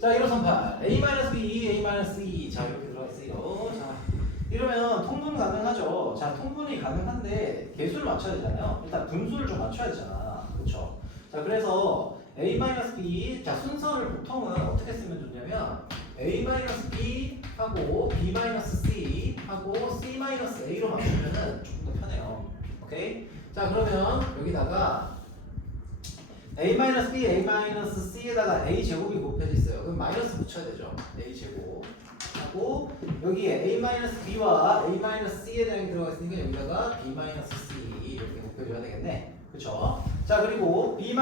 자, 1호선팔 A-B, A-E. 자, 이렇게 들어가 있어요. 자, 이러면 통분 가능하죠. 자, 통분이 가능한데 개수를 맞춰야 되잖아요. 일단 분수를 좀 맞춰야 되잖아. 그렇죠? 자, 그래서 A-B. 자, 순서를 보통은 어떻게 쓰면 좋냐면 A-B 하고 B-C 하고 C-A로 맞추면은 조금 더 편해요. 오케이? 자, 그러면 여기다가 A-B, A-C에다가 A제곱이 곱해져 있어요. 그럼 마이너스 붙여야 되죠. A제곱 하고 여기에 A-B와 A-C에 대한 게 들어가 있으니까 여기다가 B-C 이렇게 곱해줘야 되겠네. 그쵸? 자, 그리고 B-C,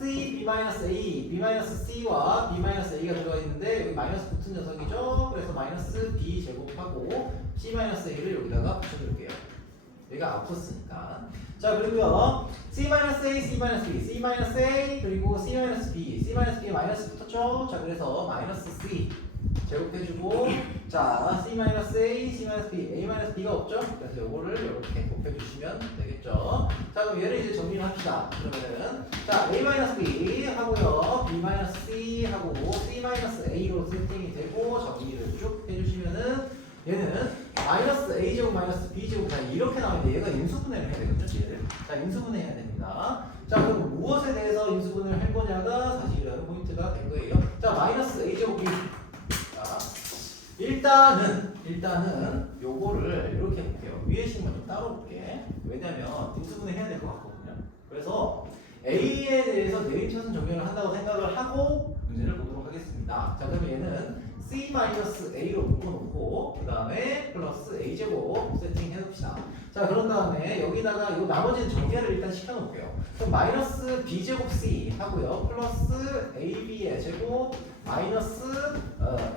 B-A, B-C와 B-A가 들어가 있는데 여기 마이너스 붙은 녀석이죠. 그래서 마이너스 B 제곱하고 C-A를 여기다가 붙여줄게요. 여기가 아팠으니까. 자, 그리고요. C-A, C-B, C-A 그리고 C-B. C-B에 마이너스 붙었죠. 자, 그래서 마이너스 C 제곱해주고, 자, C-A, C-B, A-B가 없죠? 그래서 요거를 이렇게 곱해주시면 되겠죠. 자, 그럼 얘를 이제 정리를 합시다. 그러면은, 자, A-B 하고요, B-C 하고 C-A로 세팅이 되고, 정리를 쭉 해주시면은, 얘는 마이너스 A제곱 마이너스 B제곱 다 이렇게 나오는데 얘가 인수분해를 해야 되거든요, 얘를. 자, 인수분해 해야 됩니다. 자, 그럼 무엇에 대해서 인수분해를 할 거냐가 사실은 포인트가 된 거예요. 자, 마이너스 A제곱 B. 자, 일단은 요거를 이렇게 볼게요. 위에 식만 좀 따로 볼게. 왜냐면 인수분해 해야 될 것 같거든요. 그래서 A에 대해서 내림차순 정렬을 한다고 생각을 하고 문제를 보도록 하겠습니다. 자, 그러면 얘는 C-A로 묶어놓고 그 다음에 플러스 A제곱 세팅 해놓읍시다. 자, 그런 다음에 여기다가 이 나머지는 정리를 일단 시켜놓을게요. 그럼 마이너스 B제곱 C 하고요. 플러스 AB의 제곱 마이너스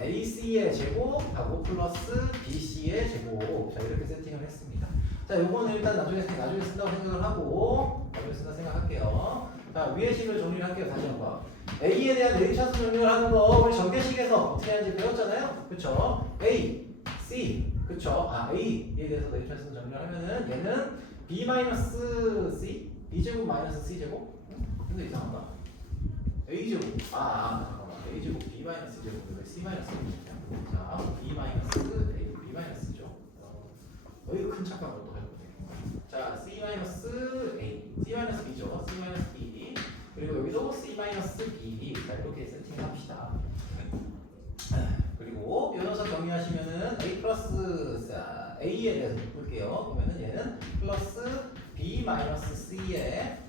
AC의 제곱 하고 플러스 BC의 제곱. 자, 이렇게 세팅을 했습니다. 자, 요거는 일단 나중에 쓴다고 생각을 하고 나중에 쓴다고 생각할게요. 자, 위의 식을 정리를 할게요. 다시 한번. A에 대한 내림차순 정리를 하는 거 우리 전개식에서 어떻게 하는지 배웠잖아요. 그쵸? A, C, 그쵸? 아, A에 대해서 내림차순 정리를 하면은 얘는 B-C, B제곱 마이너스 C제곱? 근데 이상한가? A제곱. 잠깐만. A제곱 B-C제곱. 왜 C-A냐? 자, B-A, B-C죠. 여기 큰 착각을 또 해볼게요. 자, C-A, C-B죠. C-B. 그리고 여기도 C-B. 자, 이렇게 세팅합시다. 그리고 이 녀석 정리하시면은 A 플러스 A에 대해서 볼게요. 그러면은 얘는 플러스 B-C에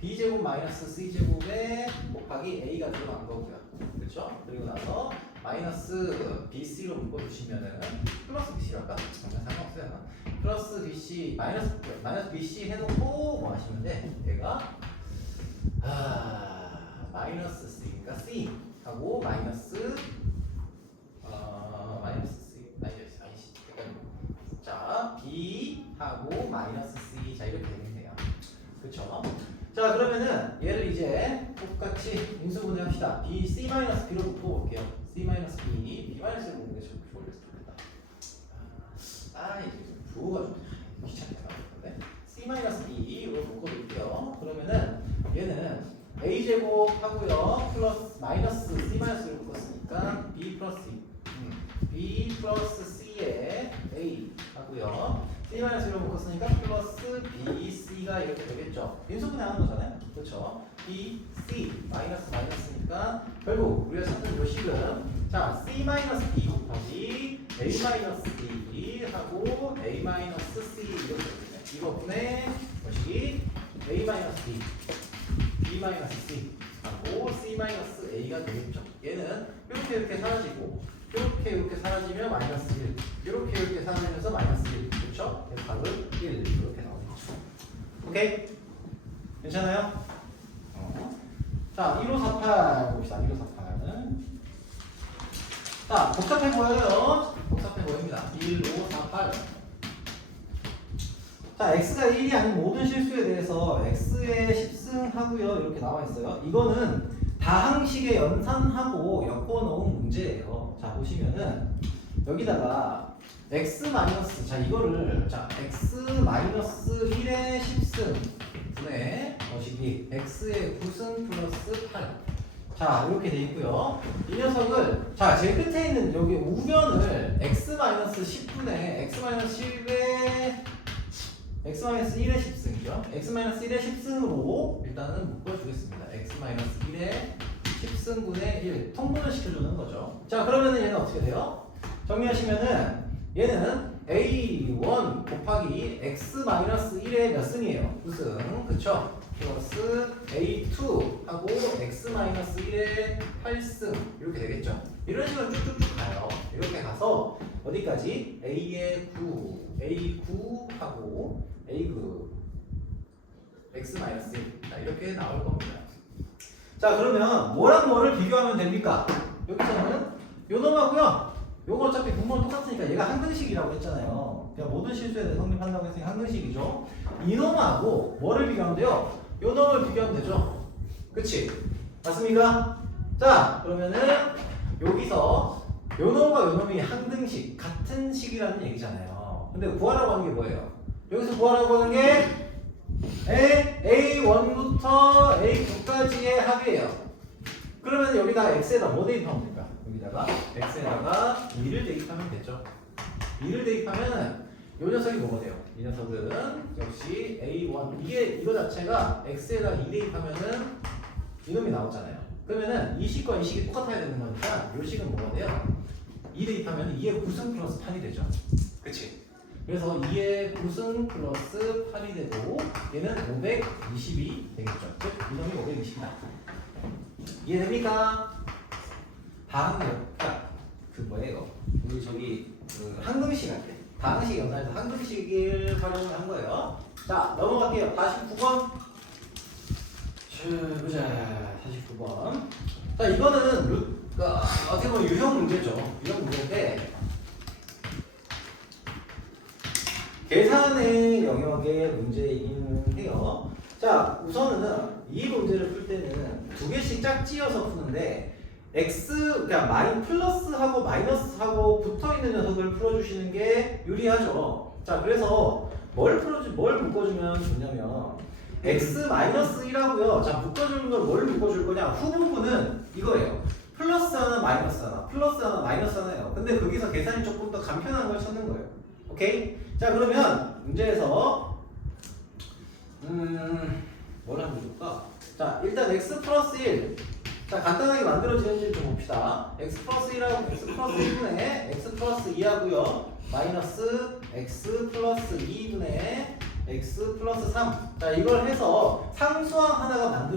B제곱 마이너스 C제곱에 곱하기 A가 들어간 거고요. 그렇죠? 그리고 나서 마이너스 BC로 묶어주시면은 플러스 BC로 할까? 상관없어요. 플러스 BC 마이너스 BC 해놓고 뭐 하시면 돼? 얘가 마이너스 C니까 C 하고 마이너스 C 자, B 하고 마이너스 C 자, 이렇게 되면 돼요. 그쵸? 자, 그러면은 얘를 이제 똑같이 인수분해 합시다. B, C-B로 묶어볼게요. C-B, B-를 묶는 게 좀 좋겠다. 이제 좀 부호가 좀 귀찮게 나오는데 C-B로 묶어볼게요. 그러면은 얘는 A제곱 하고요. 플러스 마이너스 C-를 묶었으니까 B 플러스 C에 A 하고요. C-로 묶었으니까 플러스 BC가 이렇게 되겠죠. 인수분해 하는 거잖아요. 그렇죠? BC 마이너스니까 결국 우리가 찾는 요 식은 자, C-B 곱하기 A-B 하고 A-C 이렇게 되겠네. 이거분의 뭐식이 A-B B-C 하고 C-A가 되겠죠. 얘는 이렇게 사라지고 이렇게 사라지면 마이너스 1 이렇게 사라지면서 마이너스 1 그렇죠? 답은 1 이렇게 나오는 거죠. 오케이? 괜찮아요? 자, 1548 봅시다. 1548은 자, 복잡해 보여요. 복잡해 보입니다. 1548 자, x가 1이 아닌 모든 실수에 대해서 x에 10승 하고요. 이렇게 나와 있어요. 이거는 다항식에 연산하고 엮어놓은 문제예요. 자, 보시면은 여기다가 x 마이너스 자, 이거를 자, x 마이너스 1에 10승 분의 뭐시기 x의 9승 플러스 8 자, 이렇게 돼 있고요. 이 녀석을 자, 제일 끝에 있는 여기 우변을 x-10분의 x-10의 x-1의 10승이죠. x-1의 10승으로 일단은 묶어주겠습니다. x-1의 10승분의 1 통분을 시켜주는 거죠. 자, 그러면은 얘는 어떻게 돼요? 정리하시면은 얘는 a1 곱하기 x-1의 몇 승이에요? 9승. 그쵸? 플러스 a2 하고 x-1의 8승 이렇게 되겠죠? 이런 식으로 쭉쭉쭉 가요. 이렇게 가서 어디까지? a의 9, a9 하고 a9 x-1 자, 이렇게 나올 겁니다. 자, 그러면 뭐랑 뭐를 비교하면 됩니까? 여기서는 요 놈하고요. 요거 어차피 분모는 똑같으니까 얘가 항등식이라고 했잖아요. 그냥 모든 실수에 대해 성립한다고 했으니까 항등식이죠. 이놈하고 뭐를 비교하면 돼요? 요 놈을 비교하면 되죠. 그치? 맞습니까? 자, 그러면은 여기서 요 놈과 요 놈이 항등식, 같은 식이라는 얘기잖아요. 근데 구하라고 하는 게 뭐예요? 여기서 구하라고 하는 게 A1부터 A9까지의 합이에요. 그러면 여기다가 X에다 뭐 대입하면 될까? 여기다가 X에다가 2를 대입하면 되죠. 2를 대입하면은 이 녀석이 뭐가 돼요? 이 녀석은 역시 A1 이거 자체가 X에다가 2 대입하면은 이놈이 나왔잖아요. 그러면은 이 식과 이 식이 똑같아야 되는 거니까 이 식은 뭐가 돼요? 2 대입하면 2의 9승 플러스 8이 되죠. 그치? 그래서 2의 9승 플러스 8이 되고 얘는 520이 되겠죠. 즉 이놈이 520이다. 이해됩니까? 그 뭐예요? 우리 저기 그 항등식 할 때 다항식 영상에서 항등식을 활용한 거예요. 자, 넘어갈게요. 49번. 보자. 49번. 자, 이거는 어떻게 보면 유형 문제죠. 유형 문제인데 계산의 영역의 문제이긴 해요. 자, 우선은 이 문제를 풀 때는 두 개씩 짝지어서 푸는데 그러니까 플러스하고 마이너스하고 붙어있는 녀석을 풀어주시는 게 유리하죠. 자, 그래서 뭘 묶어주면 좋냐면 x-1하고요. 자, 묶어주는 걸 뭘 묶어줄 거냐? 후분부는 이거예요. 플러스 하나, 마이너스 하나, 플러스 하나, 마이너스 하나예요. 근데 거기서 계산이 조금 더 간편한 걸 찾는 거예요. 오케이? 자, 그러면 문제에서 뭘 하면 좋을까? 자, 일단 x 플러스 1. 자, 간단하게 만들어지는지 좀 봅시다. x 플러스 1하고 x 플러스 1분의 x 플러스 2하고요. 마이너스 x 플러스 2분의 x 플러스 3. 자, 이걸 해서 상수항 하나가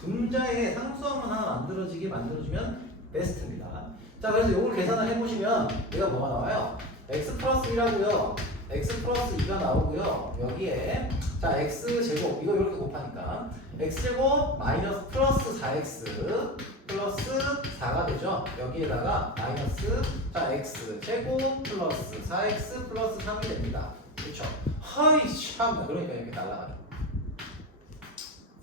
분자의 상수항 하나 만들어주면 베스트입니다. 자, 그래서 이걸 계산을 해보시면 얘가 뭐가 나와요? x 플러스 1하고요. x 플러스 2가 나오고요. 여기에 자, x제곱 이거 이렇게 곱하니까 x제곱 마이너스 플러스 4x 플러스 4가 되죠. 여기에다가 마이너스 자, x제곱 플러스 4x 플러스 3이 됩니다. 그렇죠? 하이 참 그러니까 이렇게 날아가죠.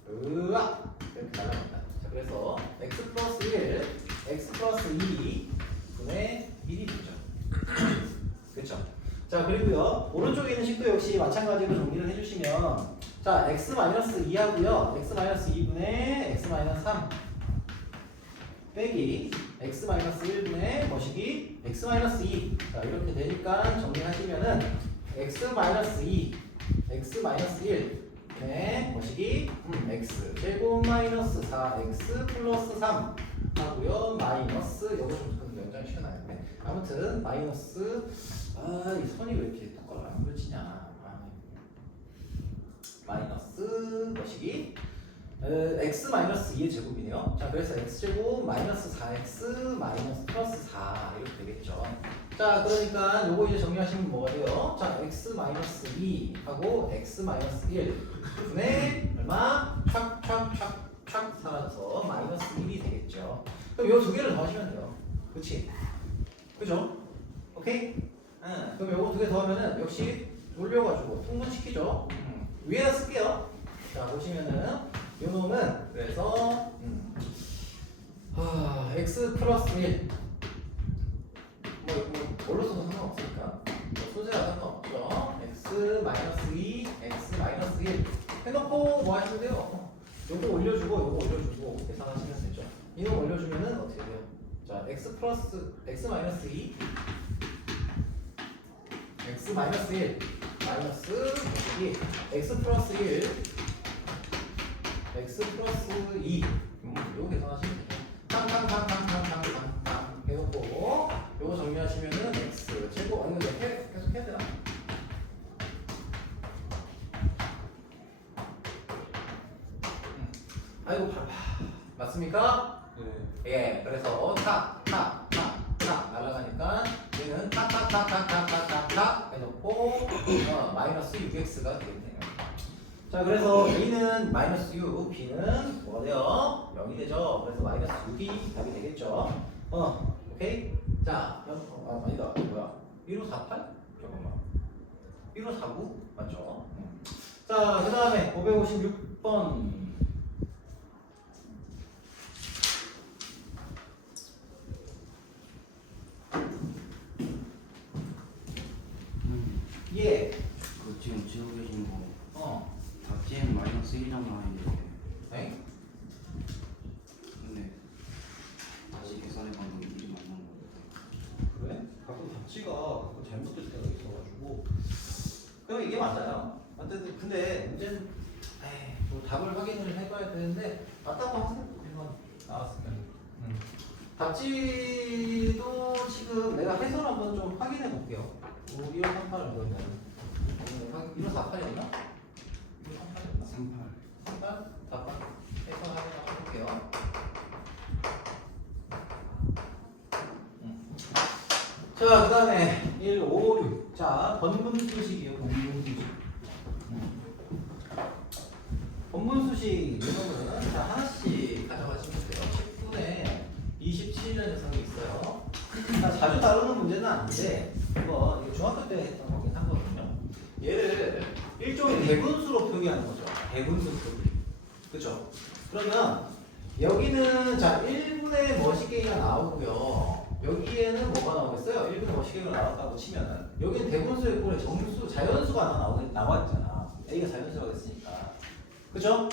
으악 이렇게 날아갑니다. 자, 그래서 x 플러스 1 x 플러스 2 분의 1이 되죠. 그렇죠? 자, 그리고요 오른쪽에 있는 식도 역시 마찬가지로 정리를 해주시면 자, x-2하고요 x-2분의 x-3 빼기 x-1분의 뭐시기 x-2 자, 이렇게 되니까 정리하시면은 x-2 x-1 네, 뭐시기 x 제곱 마이너스 4x 플러스 3 하고요 마이너스 요거 좀 연장이 시켜놔야겠네. 아무튼 마이너스 이 선이 왜 이렇게 똑바로 안 그려지냐. 마이너스 것이기 x-2의 제곱이네요. 자, 그래서 x제곱 마이너스 4x 마이너스 플러스 4 이렇게 되겠죠. 자, 그러니까 요거 이제 정리하시면 뭐가 돼요? 자, x-2 하고 x-1 분의 얼마? 촥 사라져서 마이너스 1이 되겠죠. 그럼 요 두 개를 더하시면 돼요. 그치? 그죠? 오케이? 그럼 요거 두 개 더하면은 역시 돌려가지고 통분시키죠. 위에다 쓸게요. 자, 보시면은 요 놈은 그래서 x 플러스 1 뭘로 써도 상관없으니까 소재가 상관없죠. x 마이너스 2 x 마이너스 1 해놓고 뭐 하시면 돼요? 요거 올려주고 요거 올려주고 계산하시면 되죠. 이거 올려주면은 어떻게 돼요? 자, x 플러스 x 마이너스 2 x 마이너스 1 마이너스 여기 x 플러스 1 x 플러스 2 요거 계산하시면 돼요. 탕탕탕탕탕탕탕 해놓고 요거 정리하시면은 x 제곱 아니 근데 계속 해야 되나? 아이고 맞습니까? 네. 예, 그래서 탁 날아가니까 얘는 탁 해놓고 마이너스 6x가 되겠네요. 자, 그래서 a는 마이너스 6, b는 뭐가 돼요? 0이 되죠. 그래서 마이너스 6이 답이 되겠죠. 오케이? 자, 아니다. 뭐야? 1548? 잠깐만. 1549? 맞죠? 자, 그 다음에 556번. 예. 그 지금 지고 계신 거 답지는 마이너스 1이잖아 이렇게. 네? 근데 다시 계산해봐도 1이 맞는 거 그래? 가끔 답지가 가끔 잘못될 때가 있어가지고 그럼 이게 맞아요. 어쨌든 근데 문제는 뭐 답을 확인을 해봐야 되는데 맞다고 하세요. 이건 나왔으면. 답지도 지금 내가 해설 한번 좀 확인해 볼게요. 1538을 보이면 1548이었나? 1538이었나? 38. 38? 답안 해설 확인해 볼게요. 자, 그 다음에 1, 5, 6. 자, 번분수식이에요. 번분수식. 번분수식 이거는 자, 하나씩 가져가시면 돼요. 10분에 27이라는 녀석이 있어요. 자주 다루는 문제는 아닌데 이거 중학교 때 했던 거긴 하거든요. 얘를 일종의 대분수로 표기하는 거죠. 대분수 표기. 그쵸? 그러면 여기는 자 1분의 뭐시개가 나오고요. 여기에는 뭐가 나오겠어요? 1분의 뭐시개가 나왔다고 치면은 여기는 대분수의 꼴에 정수, 자연수가 하나 나와 있잖아. A가 자연수가 됐으니까. 그쵸?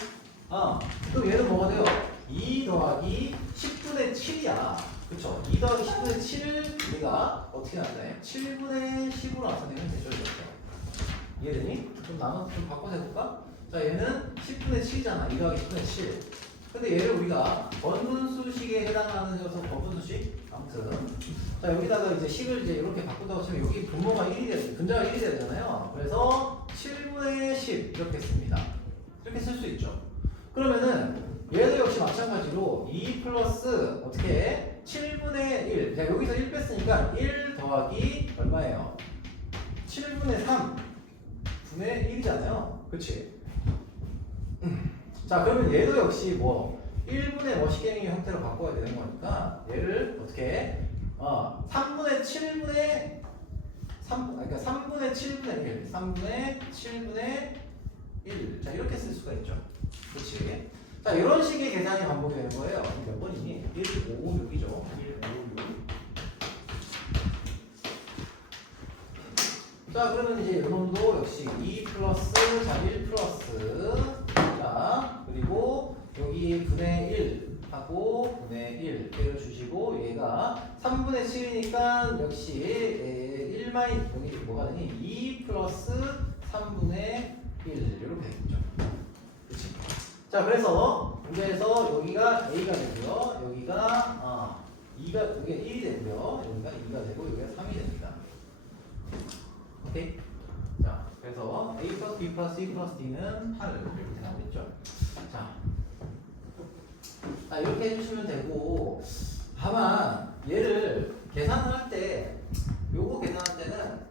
그럼 얘는 뭐가 돼요? 2 더하기 10분의 7이야. 그쵸? 2 더하기 10분의 7을 우리가 어떻게 나타내? 7분의 10으로 나타내면 되죠, 이렇게. 이해되니? 좀 바꿔서 해볼까? 자, 얘는 10분의 7이잖아. 2 더하기 10분의 7. 근데 얘를 우리가 번분수식에 해당하는 녀석 번분수식? 아무튼. 자, 여기다가 이제 식을 이제 이렇게 바꾼다고 치면 여기 분모가 1이 돼야 근자가 1이 돼야 되잖아요. 그래서 7분의 10 이렇게 씁니다. 이렇게 쓸 수 있죠. 그러면은 얘도 역시 마찬가지로 2 플러스 어떻게 해? 7분의 1. 자, 여기서 1 뺐으니까 1 더하기 얼마예요? 7분의 3 분의 1이잖아요. 그치? 자, 그러면 얘도 역시 뭐 1분의 뭐시갱이 형태로 바꿔야 되는 거니까 얘를 어떻게 해? 3분의 7분의 3, 그러니까 3분의 7분의 1 3분의 7분의 1 자, 이렇게 쓸 수가 있죠. 그치? 자, 이런 식의 계산이 반복이 되는 거예요. 몇 번이니? 1, 5, 6이죠. 1, 5, 6. 자, 그러면 이제 이놈도 역시 2 플러스, 자, 1 플러스, 자, 그리고 여기 분의 1 하고 분의 1 때려주시고 얘가 3분의 7이니까 역시 1 마이, 여기 뭐가 되니? 2 플러스 3분의 1 이렇게 되겠죠. 그치? 자, 그래서 문제에서 여기가 A가 되고요. 여기가 2가, 여기가 1이 되고요. 여기가 2가 되고 여기가 3이 됩니다. 오케이? 자, 그래서 A 플러스 B 플러스 C 플러스 D는 8 이렇게 나오겠죠. 자, 이렇게 해주시면 되고 다만 얘를 계산을 할 때 요거 계산할 때는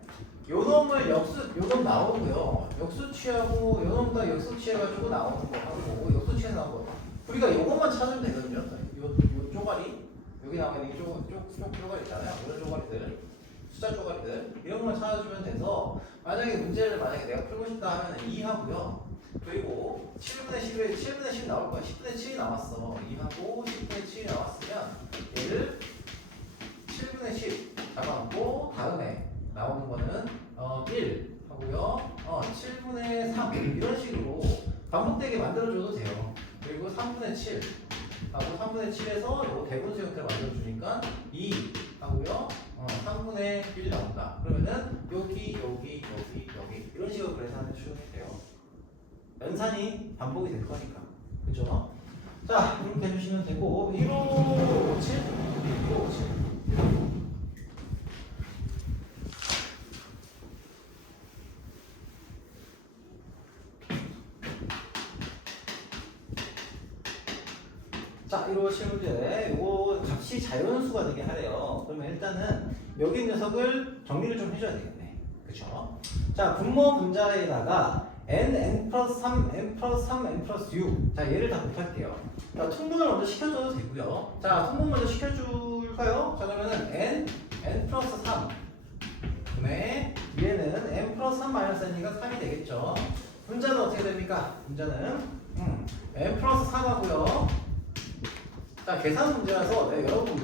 요 놈을 요놈 나오고요. 역수 취하고 요 놈과 역수 취해가지고 나오는 거 하고 역수 취해 나온 거 우리가 요것만 찾으면 되거든요. 요 쪼가리 여기 나오는 이 쪼가리 있잖아요. 이런 쪼가리들 숫자 쪼가리들 이런 것만 찾아주면 돼서 만약에 문제를 내가 풀고 싶다 하면 2 하고요. 그리고 7분의 10에 7분의 10 나올 거야. 10분의 7이 나왔어. 2하고 10분의 7이 나왔으면 얘를 7분의 10 잡아놓고 다음에 나오는 거는 1 하고요. 7분의 3 이런 식으로 반복되게 만들어줘도 돼요. 그리고 3분의 7 하고 3분의 7에서 요거 대분수 형태로 만들어주니까 2 하고요 3분의 1 나온다. 그러면은 여기 이런 식으로 계산해 주시면 돼요. 연산이 반복이 될 거니까. 그죠? 자, 이렇게 해주시면 되고 1557 1557 자, 1557문제 요거 값이 자연수가 되게 하래요. 그러면 일단은 여기 있는 녀석을 정리를 좀 해줘야 되겠네. 그쵸? 자, 분모 분자에다가 n 플러스 3, n 플러스 3, n 플러스 6. 자, 얘를 다 곱할게요. 자, 통분을 먼저 시켜줘도 되고요. 자, 통분 먼저 시켜줄까요? 자, 그러면은 n 플러스 3 분의 얘는 n 플러스 3 마이너스 n이가 3이 되겠죠. 분자는 어떻게 됩니까? 분자는 n 플러스 3하고요. 자, 계산 문제라서 내가 여러분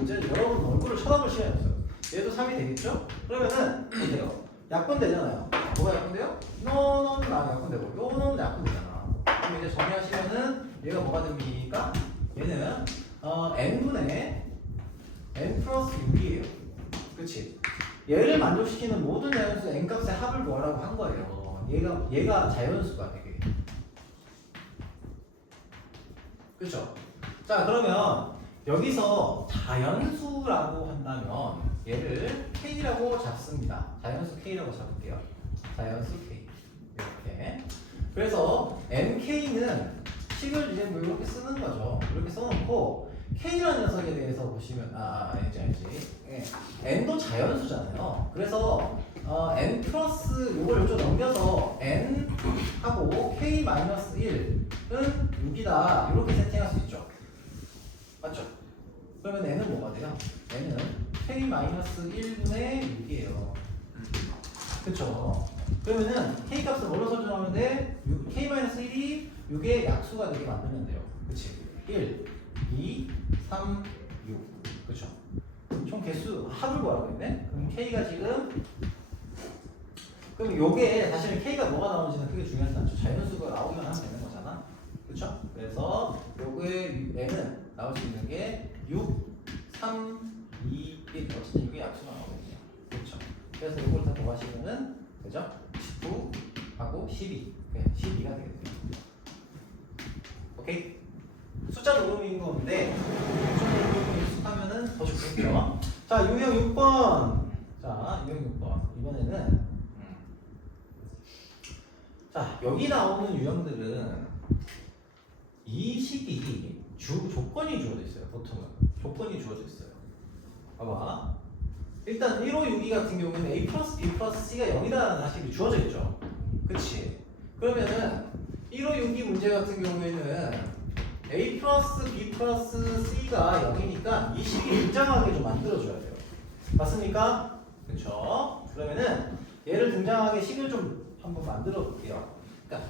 얼굴을 쳐다볼 시간이 없어요. 얘도 3이 되겠죠? 그러면은 돼요. 약분되잖아요. 뭐가 약분돼요? 너는 약분되고 요는 약분되잖아. 그럼 이제 정리하시면은 얘가 뭐가 됩니까? 얘는 n분의 n 플러스 6이에요. 그치? 얘를 만족시키는 모든 자연수 n값의 합을 구하라고 한 거예요. 얘가 자연수가 되게. 그쵸? 자, 그러면 여기서 자연수라고 한다면 얘를 K라고 잡습니다. 자연수 K라고 잡을게요. 자연수 K 이렇게. 그래서 MK는 식을 이제 뭐 이렇게 쓰는 거죠. 이렇게 써놓고 K라는 녀석에 대해서 보시면 알지. 예. N도 자연수잖아요. 그래서 N 플러스 요걸 요쪽 넘겨서 N 하고 K 마이너스 1은 6이다 이렇게 세팅할 수 있죠. 맞죠? 그러면 n은 뭐가 돼요? n은 k 마이너스 1분의 6이에요. 그쵸? 그러면은 k 값을 뭘로 설정하면 돼? k 마이너스 1이 6의 약수가 되게 만들면 돼요. 그치? 1, 2, 3, 6. 그쵸? 총 개수 합을 구하라고 했네? 그럼 k가 지금 그럼 요게 사실은 k가 뭐가 나오는지는 크게 중요하지 않죠. 자연수가 나오기만 하면 되는 거잖아. 그쵸? 그래서 요거의 n은 나올 수 있는 게 6, 3, 2, 1 어쨌든 6의 약수가 나오거든요. 그렇죠? 그래서 이걸 다 더하시면은 그죠? 19하고 12 12가 되겠네요. 오케이? 숫자 녹음인 건데 좀 익숙하면은 더 좋겠죠? 자, 유형 6번 자, 유형 6번 이번에는 자, 여기 나오는 유형들은 이 식이 조건이 주어져 있어요. 보통은 조건이 주어져 있어요. 봐봐. 일단 1, 5, 6이 같은 경우에는 a 플러스 b 플러스 c가 0이라는 사실이 주어져 있죠. 그치? 그러면은 1, 5, 6이 문제 같은 경우에는 a 플러스 b 플러스 c가 0이니까 이 식이 등장하게 좀 만들어줘야 돼요. 맞습니까? 그쵸? 그러면은 얘를 등장하게 식을 좀 한번 만들어 볼게요. 그러니까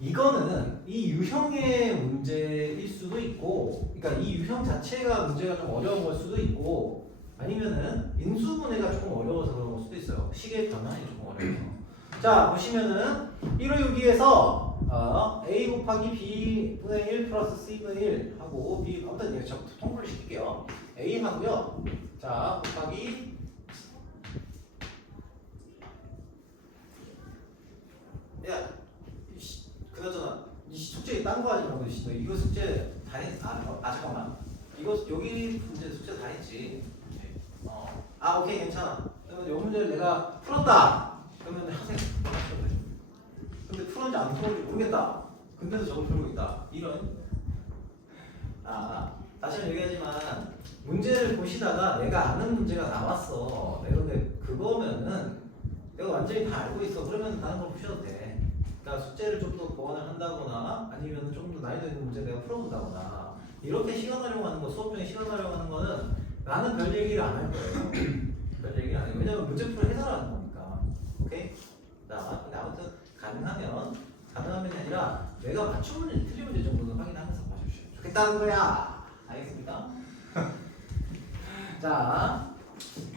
이거는 이 유형의 문제일 수도 있고, 그러니까 이 유형 자체가 문제가 좀 어려운 걸 수도 있고, 아니면은 인수분해가 조금 어려워서 그런 걸 수도 있어요. 식의 변환이 조금 어려워서. 자, 보시면은 1, 5, 6에서 a 곱하기 b분의 1 플러스 c분의 1 하고 b 아무튼 이거 저 통분을 시킬게요. a 하고요. 자, 곱하기 야, 그나저나 이 숙제 딴 거 하지 말고 너 이거 숙제 다 했? 잠깐만. 이거 여기 문제 숙제 다 했지. 오케이 괜찮아. 그러면 이 문제를 내가 풀었다. 그러면 학생 풀었어. 근데 풀었는지 안 풀었는지 모르겠다. 근데도 저걸 풀고 있다. 이런. 다시 얘기하지만 문제를 보시다가 내가 아는 문제가 나왔어. 내가 근데 그거면은 내가 완전히 다 알고 있어. 그러면 다른 걸 푸셔도 돼. 그러니까 숙제를 좀 더 보완을 한다거나 아니면 좀 더 난이도 있는 문제 내가 풀어본다거나 이렇게 시간 활용하는 거, 수업 중에 시간 활용하는 거는 나는 별 얘기를 안 할 거예요. 별 얘기를 안 해요. 왜냐면 문제풀을 해설하는 거니까. 오케이? 자, 근데 아무튼 가능하면이 아니라 내가 맞춘 문제, 틀린 문제 정도는 확인하면서 봐주시면 좋겠다는 거야. 알겠습니까? 자,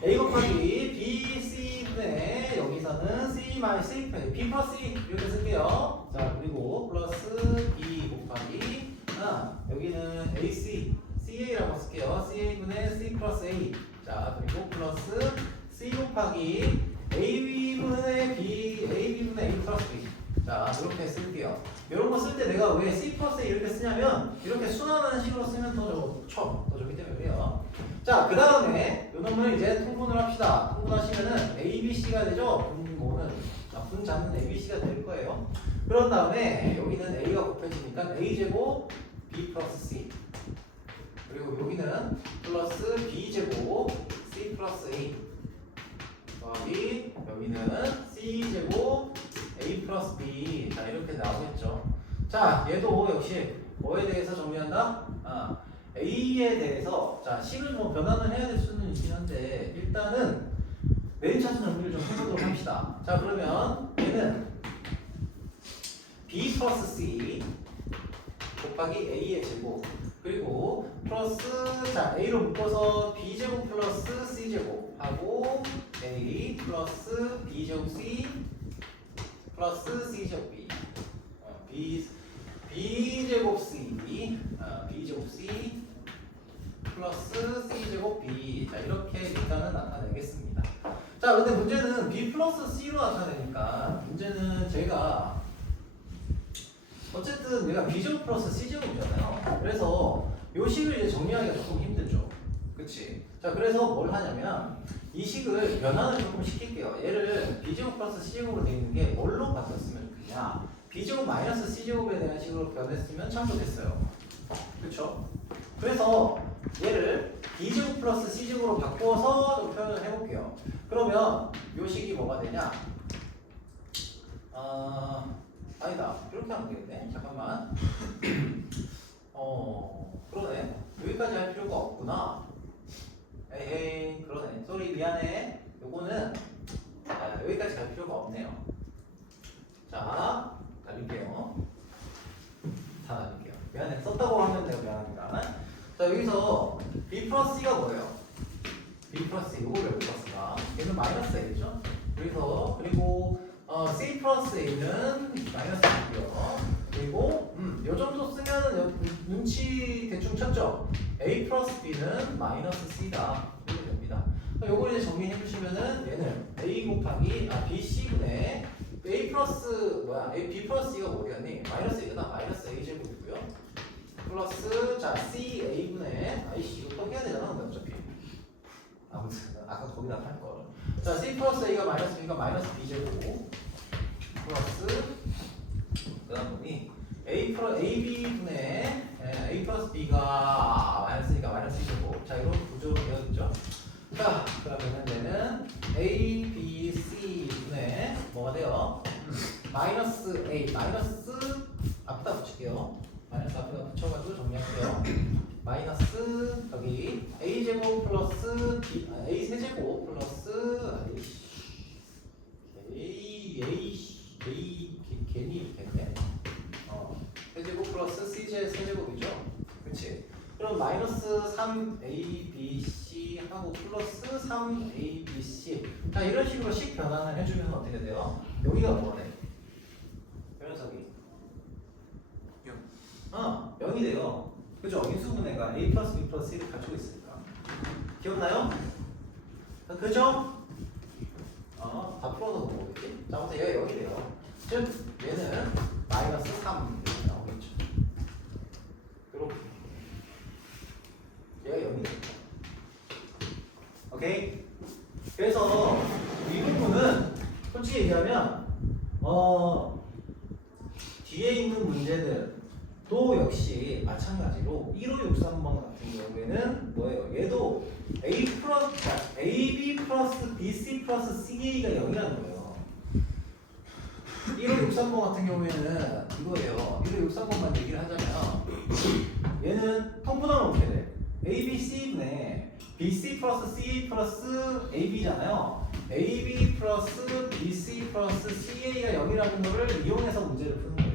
a 곱하기 b, c분의 여기서는 c 마이너스 c b 플러스 c 이렇게 쓸게요. 자, 그리고 플러스 b 곱하기 여기는 AC, CA라고 쓸게요. CA분의 C 플러스 A. 자, 그리고 플러스 C 곱하기 AB분의 B, AB분의 A 플러스 B. 자, 이렇게 쓸게요. 이런 거 쓸 때 내가 왜 C 플러스 A 이렇게 쓰냐면 이렇게 순환하는 식으로 쓰면 더 좋기 때문에 그래요. 자, 그 다음에 이 놈을 이제 통분을 합시다. 통분하시면은 ABC가 되죠? 분 잡는 ABC가 될 거예요. 그런 다음에 여기는 A가 곱해지니까 A제곱 B 플러스 C. 그리고 여기는 플러스 B제곱 C 플러스 A. 더하기 여기는 C제곱 A 플러스 B. 자, 이렇게 나오겠죠. 자, 얘도 역시 뭐에 대해서 정리한다? A에 대해서 자, C를 뭐 변환을 해야 될 수는 있긴 한데 일단은 메인 차수 정리를 좀 해보도록 합시다. 자, 그러면 얘는 B 플러스 C 곱하기 A의 제곱 그리고 플러스 자 A로 묶어서 B제곱 플러스 C제곱 하고 A 플러스 B제곱 C 플러스 C제곱 B B제곱 C B제곱 C 플러스 C제곱 B. 자, 이렇게 일단은 나타내겠습니다. 자, 근데 문제는 B 플러스 C로 나타내니까 문제는 제가 어쨌든 내가 B제곱 플러스 C제곱이잖아요. 그래서 요 식을 이제 정리하기가 조금 힘들죠. 그치? 자, 그래서 뭘 하냐면 이 식을 변환을 조금 시킬게요. 얘를 B제곱 플러스 C제곱으로 되어 있는 게 뭘로 바뀌었으면 좋겠냐? B제곱 마이너스 C제곱에 대한 식으로 변했으면 참 좋겠어요. 그쵸? 그래서 얘를 B제곱 플러스 C제곱으로 바꿔서 좀 표현을 해볼게요. 그러면 요 식이 뭐가 되냐? 아니다. 이렇게 하면 되겠네. 잠깐만. 그러네. 여기까지 할 필요가 없구나. 에헤이, 그러네. 쏘리, 미안해. 요거는 여기까지 갈 필요가 없네요. 자, 달릴게요. 다 달릴게요. 미안해. 썼다고 하면 내가 미안합니다. 자, 여기서 B 플러스 C가 뭐예요? B 플러스 C, 요거를 플러스가 얘는 마이너스 A죠? 그리고 C 플러스 A는 마이너스 B고요. 그리고 요 정도 쓰면은 눈치 대충 쳤죠? A 플러스 B는 마이너스 C다. 이렇게 됩니다. 요걸 이제 정리해 주시면은 얘는 A 곱하기 BC분의 A 플러스 B 플러스 C가 뭐 어디갔니? 마이너스 A다. 마이너스 A 제곱이고요. 플러스 자 CA분의 아이씨 이거 또 해야 되잖아 근데 어차피 아무튼 아까 거기다 할걸. 자 C 플러스 A가 마이너스 B가 마이너스 B제곱 플러스 그 다음 놈이 AB분의 A 플러스 B가 마이너스니까 마이너스 B제곱. 자 이런 구조로 되어있죠. 자 그러면은 얘는 A, B, C분의 뭐가 돼요? 마이너스 A 마이너스 앞에다 붙일게요. 마이너스 앞에다 붙여가지고 정리할게요. 마이너스 여기 a제곱 플러스 a 세제곱 플러스 괜히 이렇게 했네. 세제곱 플러스 세제곱이죠. 그치? 그럼 마이너스 3abc 하고 플러스 3abc. 자 이런 식으로 식 변환을 해주면 어떻게 돼요? 여기가 뭐래? 변환석이 0이 돼요. 그죠? 인수분해가 A 플러스 B 플러스 C를 갖추고 있으니까. 기억나요? 그죠? 다 풀어서 보겠지? 자, 아무튼 얘가 0이 돼요. 즉, 얘는 마이너스 3 이렇게 나오겠죠. 이렇게. 얘가 0이 돼요. 오케이? 그래서 이 부분은 솔직히 얘기하면 뒤에 있는 문제들 또 역시 마찬가지로 1563번 같은 경우에는 뭐예요? 얘도 AB 플러스 BC 플러스 CA가 0이라는 거예요. 1563번 같은 경우에는 이거예요. 1563번만 얘기를 하자면 얘는 통분하면 어떻게 돼? ABC분의 BC 플러스 CA 플러스 AB잖아요. AB 플러스 BC 플러스 CA가 0이라는 거를 이용해서 문제를 푸는 거예요.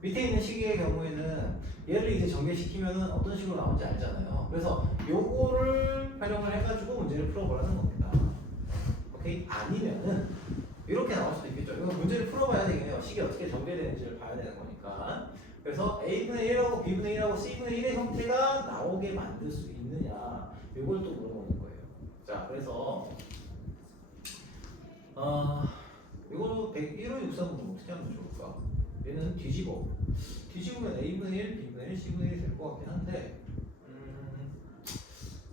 밑에 있는 식의 경우에는 얘를 이제 전개시키면은 어떤 식으로 나오는지 알잖아요. 그래서 요거를 활용을 해가지고 문제를 풀어보라는 겁니다. 오케이? 아니면은 이렇게 나올 수도 있겠죠. 이거 문제를 풀어봐야 되겠네요. 식이 어떻게 전개되는지를 봐야 되는 거니까. 그래서 a분의 1하고 b분의 1하고 c분의 1의 형태가 나오게 만들 수 있느냐 이걸 또 물어보는 거예요. 자 그래서 이거는 1호 6사분은 어떻게 하면 좋을까? 얘는 뒤집으면 a분의 1, b분의 1, c분의 1이 될 것 같긴 한데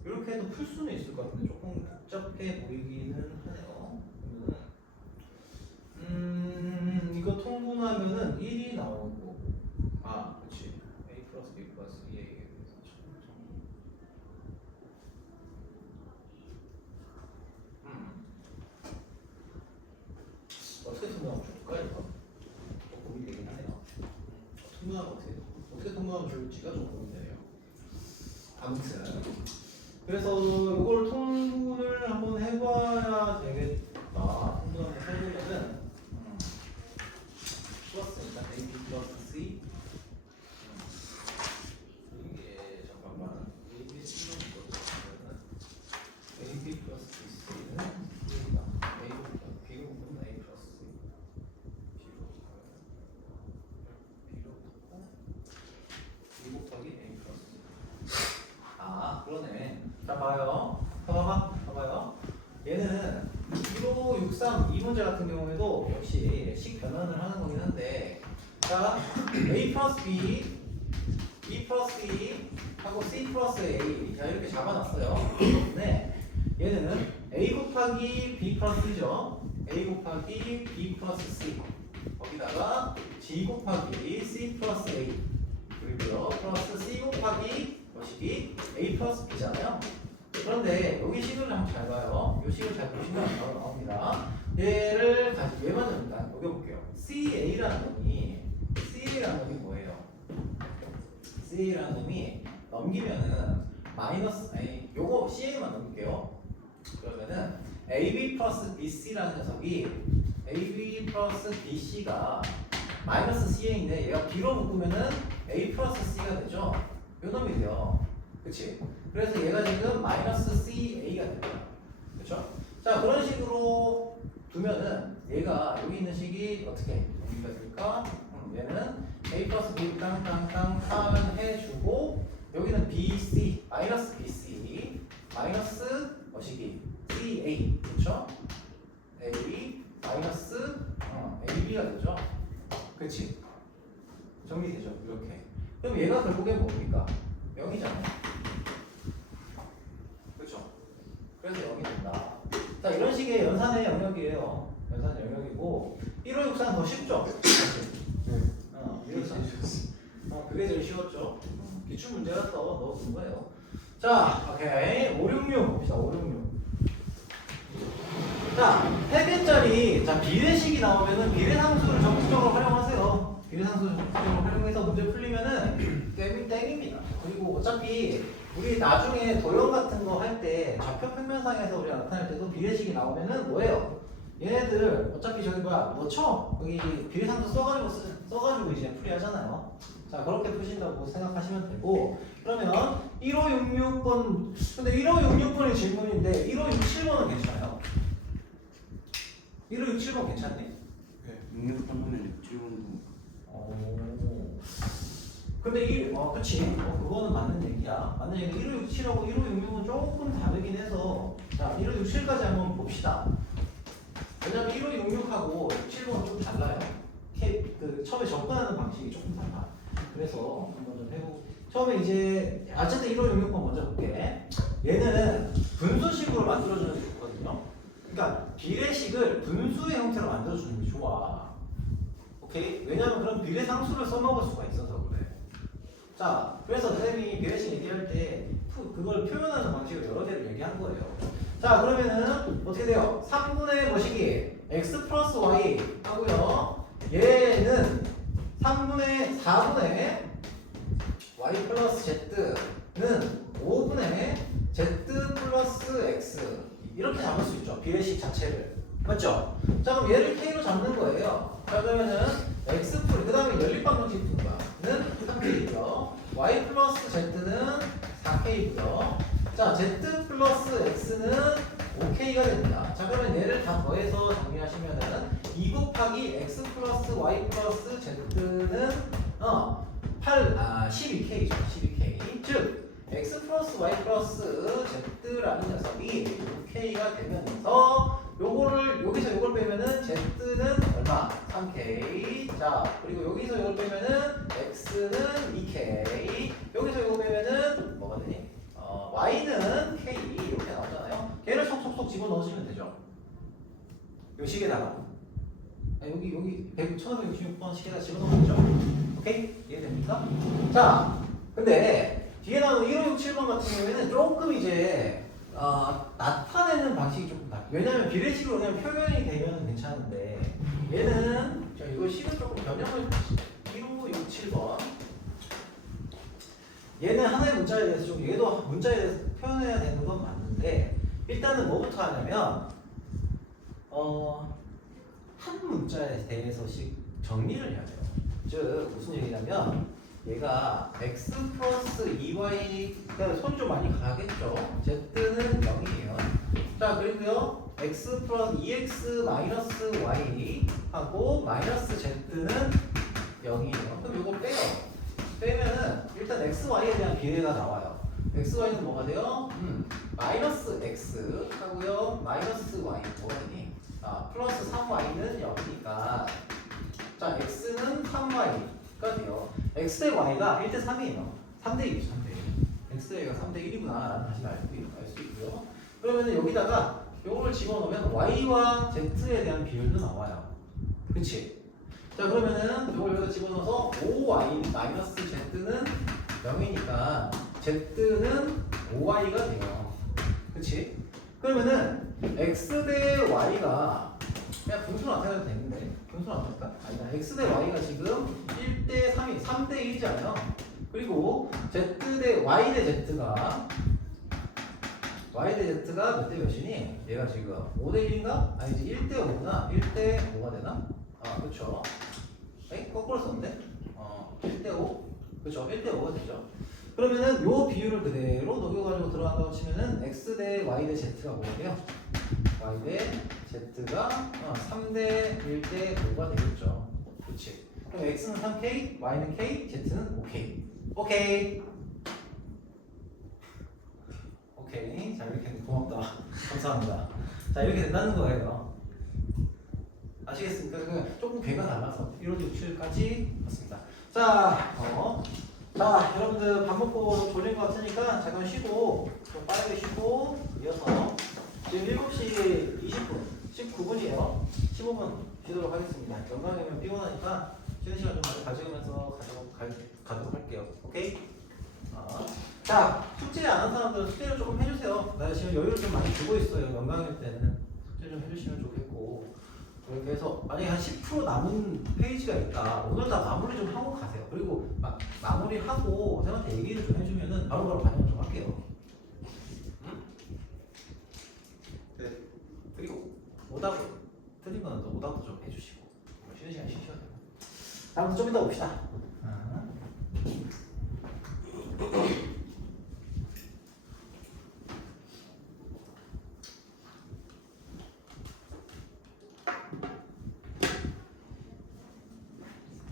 이렇게 해도 풀 수는 있을 것 같은데 조금 복잡해 보이기는 하네요. 그러면은 이거 통분하면은 1이 나오고 그렇지 a 플러스 b 플러스 2a 어떻게 통분하면 좋을까 이거? 고민이 되긴 하네요. 통분하면 어떻게 통분하면 좋을지가 좀 고민돼요. 아무튼 그래서 이걸 통분을 한번 해봐야 되겠다. 통분 한번 해보면은 플러스니까 a b 플러스 c 이게 잠깐만 a b c는 이거는 a b 플러스 b c는 c가 a b로 보면 a 플러스 c b로 곱하기 a 플러스 그러네. 자 봐봐요. 얘는 1563 이 문제 같은 경우에도 역시 식 변환을 하는 거긴 한데 자 a 플러스 b, b 플러스 e 하고 c 플러스 a 자 이렇게 잡아놨어요. 네, 얘는 a 곱하기 b 플러스 e죠. a 곱하기 b 플러스 c 거기다가 g 곱하기 c 플러스 a 그리고요 플러스 c 곱하기 것이 a 플러스 b잖아요. 그런데 여기 식을 한번 잘 봐요. 이 식을 잘 보시면 바로 나옵니다. 얘를 가지고 얘만 좀 일단 녹여볼게요. CA라는 놈이 뭐예요? CA라는 놈이 넘기면은 요거 CA만 넘길게요. 그러면은 AB 플러스 BC라는 녀석이 AB 플러스 BC가 마이너스 CA인데 얘가 B로 묶으면은 A 플러스 C가 되죠? 요 놈이 돼요. 그치? 그래서 얘가 지금 마이너스 CA가 됩니다. 그쵸? 자, 그런 식으로 두면은 얘가 여기 있는 식이 어떻게 여기가 될까? 얘는 A 플러스 B 땅땅땅 해주고 여기는 BC, 마이너스 BC, 마이너스 뭐시기? CA, 그쵸? A, 마이너스 AB가 되죠? 그치? 정리되죠? 이렇게. 그럼 얘가 결국엔 뭡니까? 0이잖아요. 그렇죠? 그래서 0이 된다. 자, 이런 식의 연산의 영역이에요. 연산의 영역이고 1563 더 쉽죠? 네. 1563. 그게 제일 쉬웠죠. 기출 문제가 더 넣어둔 거예요. 자, 오케이. 566 봅시다. 566. 자, 3개짜리 비례식이 나오면은 비례상수를 적극적으로 활용하세요. 비례상수를 적극적으로 활용해서 문제 풀리면은 땡입니다. 그리고 어차피 우리 나중에 도형 같은 거 할 때 좌표 평면상에서 우리가 나타낼 때도 비례식이 나오면은 뭐예요? 얘네들 어차피 저기 넣죠? 여기 비례상수 써가지고 이제 풀이하잖아요. 자, 그렇게 푸신다고 생각하시면 되고 그러면 1566번 근데 1566번이 질문인데 1567번은 괜찮아요? 1567번 괜찮니? 네. 6번 하면 7번도. 근데 그치. 그거는 맞는 얘기야. 맞는 얘기. 1567하고 1566은 조금 다르긴 해서 자, 1567까지 한번 봅시다. 왜냐면 1566하고 67번은 좀 달라요. 처음에 접근하는 방식이 조금 달라. 그래서 한번 좀 해보고 처음에 이제 어쨌든 1566번 먼저 볼게. 얘는 분수식으로 만들어주는 게 좋거든요. 그러니까 비례식을 분수의 형태로 만들어주는 게 좋아. 오케이? 왜냐면 그럼 비례상수를 써먹을 수가 있어서 그래. 자, 그래서 선생님이 비례식 얘기할 때 그걸 표현하는 방식을 여러 개를 얘기한 거예요. 자, 그러면은 어떻게 돼요? 3분의 뭐시기? x 플러스 y 하고요. 얘는 4분의 y 플러스 z는 5분의 z 플러스 x 이렇게 잡을 수 있죠. 비례식 자체를. 맞죠? 자, 그럼 얘를 k로 잡는 거예요. 자, 그러면은 x 그 다음에 연립방 방식 는 3k고요. y 플러스 z는 4k고요. 자, z 플러스 x는 5k가 됩니다. 자, 그러면 얘를 다 더해서 정리하시면은 2 곱하기 x 플러스 y 플러스 z는 12K죠. 12K. 즉 x 플러스 y 플러스 z라는 녀석이 K가 되면서 요거를 여기서 요걸 빼면은 z는 얼마? 3K. 자, 그리고 여기서 요걸 빼면은 x는 2K. 여기서 요거 빼면은 뭐가 되니? y는 K 이렇게 나오잖아요. 걔를 속속속 집어넣으시면 되죠. 요 식에다가 여기 1566번 식에다 집어넣으면 되죠. 오케이? 이해됩니까? 자, 근데 뒤에 나오는 1567번 같은 경우에는 조금 이제 나타내는 방식이 조금 달라요. 왜냐면 비례식으로 그냥 표현이 되면 괜찮은데 얘는 자 이거 식을 조금 변형을 1567번 얘는 하나의 문자에 대해서 좀 얘도 문자에 대해서 표현해야 되는 건 맞는데 일단은 뭐부터 하냐면 한 문자에 대해서씩 정리를 해야 돼요. 즉 무슨 얘기냐면 얘가 x 플러스 2y 그러니까 손이 좀 많이 가겠죠. z는 0이에요. 자 그리고요 x 플러스 2x 마이너스 y 하고 마이너스 z는 0이에요. 그럼 이거 빼요. 빼면은 일단 x, y에 대한 비례가 나와요. x, y는 뭐가 돼요? 마이너스 x 하고요 마이너스 y 뭐가 되니? 플러스 3y는 0이니까 자 x는 3y가 돼요. x 대 y가 1대 3이에요. 3대 1이죠. 3대 1. x 대 y가 3대 1이구나 라는 다시 알 수 있고요. 그러면 여기다가 요거를 집어넣으면 y와 z에 대한 비율도 나와요. 그치? 자 그러면은 이걸 여기다 집어넣어서 5y 마이너스 z는 0이니까 z는 5y가 돼요. 그치? 그러면은 x 대 y가 그냥 분수 나타내도 되는데 분수 나타낼까? 아니다. x 대 y가 지금 1대 3이 3대 1이잖아요. 그리고 z 대 y 대 z가 몇 대 몇이니? 얘가 지금 5대 1인가? 아니지 1대 5구나. 1대 5가 되나? 그렇죠. 에이? 거꾸로 썼는데? 1대 5? 그렇죠. 1대 5가 되죠. 그러면은 요 비율을 그대로 녹여가지고 들어간다고 치면은 x 대 y 대 z가 뭐가 돼요? y 대 z가 3대 1대 5가 되겠죠. 그렇지. 그럼 x는 3k, y는 k, z는 5k. 오케이. 오케이. 자 이렇게 고맙다. 감사합니다. 자 이렇게 된다는 거예요. 아시겠습니까? 그러니까 조금 괴가 달라서 1567까지 봤습니다. 자, 자, 여러분들 밥 먹고 졸린 것 같으니까 잠깐 쉬고 좀 빠르게 쉬고 이어서 지금 7시 20분, 19분이에요. 15분 쉬도록 하겠습니다. 영광이면 피곤하니까 쉬는 시간 좀 가져가면서 가도록 할게요. 오케이? 자, 숙제 안 한 사람들은 숙제를 조금 해주세요. 나 지금 여유를 좀 많이 주고 있어요. 영광일 때는 숙제 좀 해주시면 좋겠고. 그렇게 해서 만약에 한 10% 남은 페이지가 있다. 오늘 다 마무리 좀 하고 가세요. 그리고 마무리하고 선생님한테 얘기를 좀 해주면은 바로바로 반영 좀 할게요. 네. 그리고 오답을 틀린 거는 또 오답도 좀 해주시고 쉬는 시간 쉬셔야 돼요. 다음부터 좀 이따 봅시다.